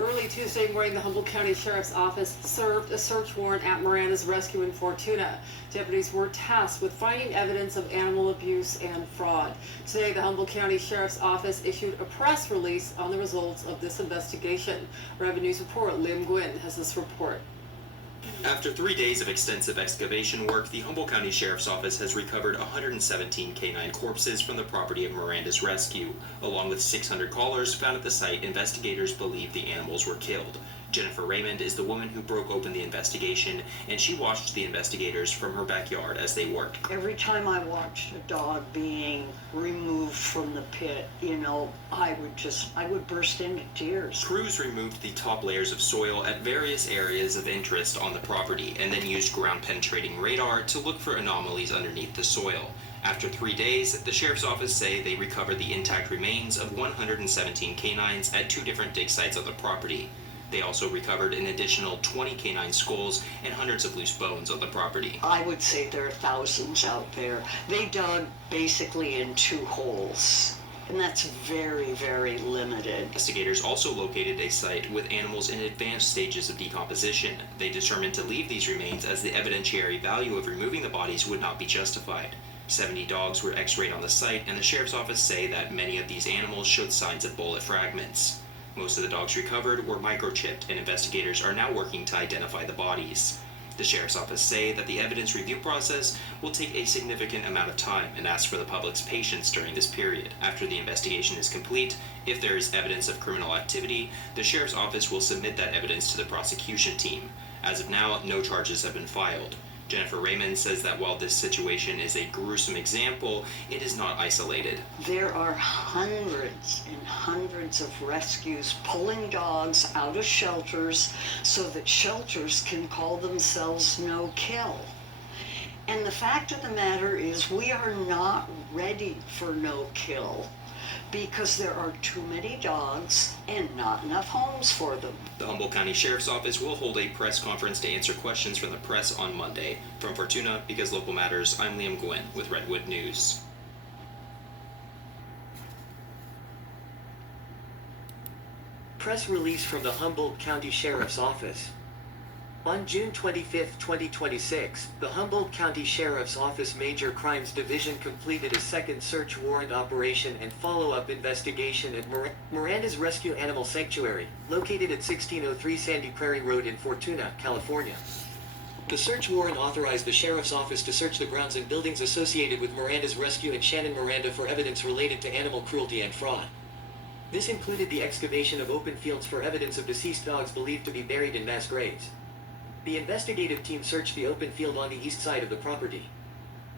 Early Tuesday morning, the Humboldt County Sheriff's Office served a search warrant at Miranda's rescue in Fortuna. Deputies were tasked with finding evidence of animal abuse and fraud. Today, the Humboldt County Sheriff's Office issued a press release on the results of this investigation. Revenue's reporter Liam Gwynn has this report. After 3 days of extensive excavation work, the Humboldt County Sheriff's Office has recovered 117 canine corpses from the property of Miranda's rescue. Along with 600 collars found at the site, investigators believe the animals were killed. Jennifer Raymond is the woman who broke open the investigation, and she watched the investigators from her backyard as they worked. Every time I watched a dog being removed from the pit, I would burst into tears. Crews removed the top layers of soil at various areas of interest on the property and then used ground-penetrating radar to look for anomalies underneath the soil. After 3 days, the Sheriff's Office say they recovered the intact remains of 117 canines at 2 different dig sites on the property. They also recovered an additional 20 canine skulls and hundreds of loose bones on the property. I would say there are thousands out there. They dug basically in 2 holes, and that's very, very limited. Investigators also located a site with animals in advanced stages of decomposition. They determined to leave these remains as the evidentiary value of removing the bodies would not be justified. 70 dogs were x-rayed on the site, and the Sheriff's Office say that many of these animals showed signs of bullet fragments. Most of the dogs recovered were microchipped, and investigators are now working to identify the bodies. The Sheriff's Office say that the evidence review process will take a significant amount of time and ask for the public's patience during this period. After the investigation is complete, if there is evidence of criminal activity, the Sheriff's Office will submit that evidence to the prosecution team. As of now, no charges have been filed. Jennifer Raymond says that while this situation is a gruesome example, it is not isolated. There are hundreds and hundreds of rescues pulling dogs out of shelters so that shelters can call themselves no kill. And the fact of the matter is we are not ready for no kill because there are too many dogs and not enough homes for them. The Humboldt County Sheriff's Office will hold a press conference to answer questions from the press on Monday. From Fortuna, Because Local Matters, I'm Liam Gwynn with Redwood News. Press release from the Humboldt County Sheriff's Office. On June 25, 2026, the Humboldt County Sheriff's Office Major Crimes Division completed a second search warrant operation and follow-up investigation at Miranda's Rescue Animal Sanctuary, located at 1603 Sandy Prairie Road in Fortuna, California. The search warrant authorized the Sheriff's Office to search the grounds and buildings associated with Miranda's rescue and Shannon Miranda for evidence related to animal cruelty and fraud. This included the excavation of open fields for evidence of deceased dogs believed to be buried in mass graves. The investigative team searched the open field on the east side of the property.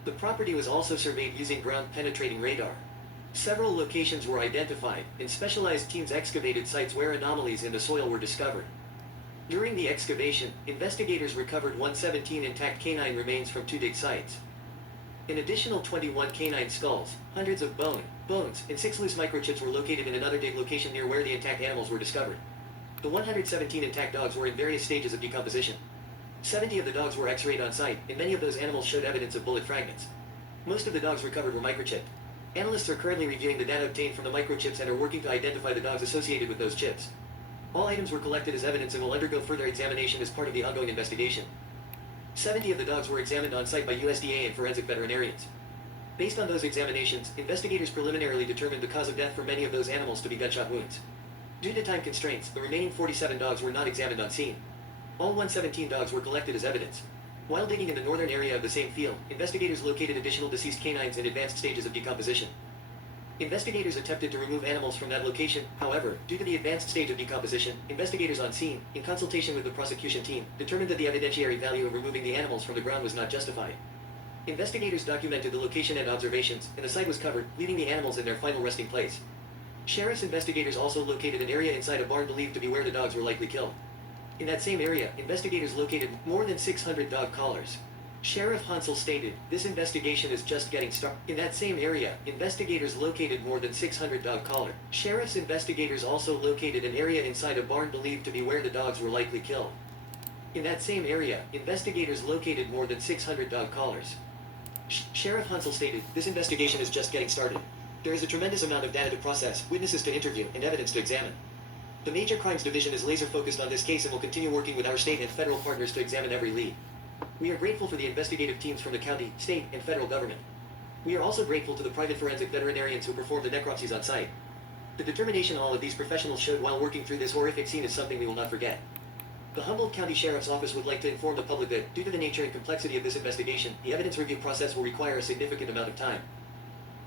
The property was also surveyed using ground-penetrating radar. Several locations were identified, and specialized teams excavated sites where anomalies in the soil were discovered. During the excavation, investigators recovered 117 intact canine remains from 2 dig sites. An additional 21 canine skulls, hundreds of bones, and 6 loose microchips were located in another dig location near where the intact animals were discovered. The 117 intact dogs were in various stages of decomposition. 70 of the dogs were x-rayed on site, and many of those animals showed evidence of bullet fragments. Most of the dogs recovered were microchipped. Analysts are currently reviewing the data obtained from the microchips and are working to identify the dogs associated with those chips. All items were collected as evidence and will undergo further examination as part of the ongoing investigation. 70 of the dogs were examined on site by USDA and forensic veterinarians. Based on those examinations, investigators preliminarily determined the cause of death for many of those animals to be gunshot wounds. Due to time constraints, the remaining 47 dogs were not examined on scene. All 117 dogs were collected as evidence. While digging in the northern area of the same field, investigators located additional deceased canines in advanced stages of decomposition. Investigators attempted to remove animals from that location, however, due to the advanced stage of decomposition, investigators on scene, in consultation with the prosecution team, determined that the evidentiary value of removing the animals from the ground was not justified. Investigators documented the location and observations, and the site was covered, leaving the animals in their final resting place. Sheriff's investigators also located an area inside a barn believed to be where the dogs were likely killed. In that same area, investigators located more than 600 dog collars. Sheriff Hansel stated, "This investigation is just getting started." In that same area, investigators located more than 600 dog collars. Sheriff's investigators also located an area inside a barn believed to be where the dogs were likely killed. In that same area, investigators located more than 600 dog collars. Sheriff Hansel stated, "This investigation is just getting started. There is a tremendous amount of data to process, witnesses to interview, and evidence to examine. The Major Crimes Division is laser focused on this case and will continue working with our state and federal partners to examine every lead. We are grateful for the investigative teams from the county, state, and federal government. We are also grateful to the private forensic veterinarians who performed the necropsies on site. The determination all of these professionals showed while working through this horrific scene is something we will not forget. The Humboldt County Sheriff's Office would like to inform the public that, due to the nature and complexity of this investigation, the evidence review process will require a significant amount of time.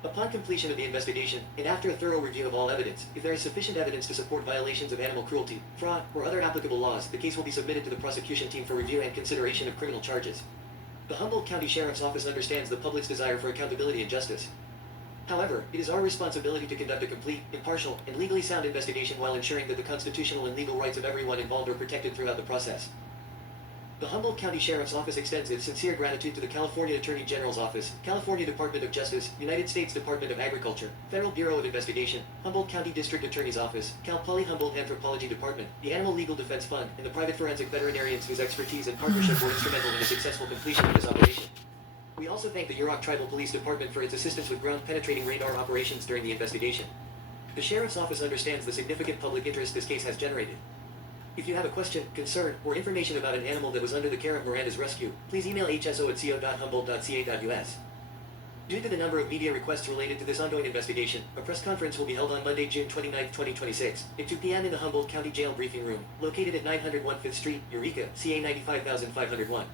Upon completion of the investigation, and after a thorough review of all evidence, if there is sufficient evidence to support violations of animal cruelty, fraud, or other applicable laws, the case will be submitted to the prosecution team for review and consideration of criminal charges. The Humboldt County Sheriff's Office understands the public's desire for accountability and justice. However, it is our responsibility to conduct a complete, impartial, and legally sound investigation while ensuring that the constitutional and legal rights of everyone involved are protected throughout the process. The Humboldt County Sheriff's Office extends its sincere gratitude to the California Attorney General's Office, California Department of Justice, United States Department of Agriculture, Federal Bureau of Investigation, Humboldt County District Attorney's Office, Cal Poly Humboldt Anthropology Department, the Animal Legal Defense Fund, and the private forensic veterinarians whose expertise and partnership were instrumental in the successful completion of this operation. We also thank the Yurok Tribal Police Department for its assistance with ground-penetrating radar operations during the investigation. The Sheriff's Office understands the significant public interest this case has generated. If you have a question, concern, or information about an animal that was under the care of Miranda's rescue, please email hso@co.humboldt.ca.us. Due to the number of media requests related to this ongoing investigation, a press conference will be held on Monday, June 29, 2026, at 2 p.m. in the Humboldt County Jail Briefing Room, located at 901 5th Street, Eureka, CA 95501.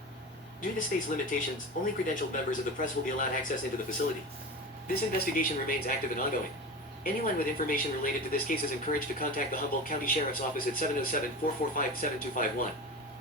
Due to space limitations, only credentialed members of the press will be allowed access into the facility. This investigation remains active and ongoing. Anyone with information related to this case is encouraged to contact the Humboldt County Sheriff's Office at 707-445-7251.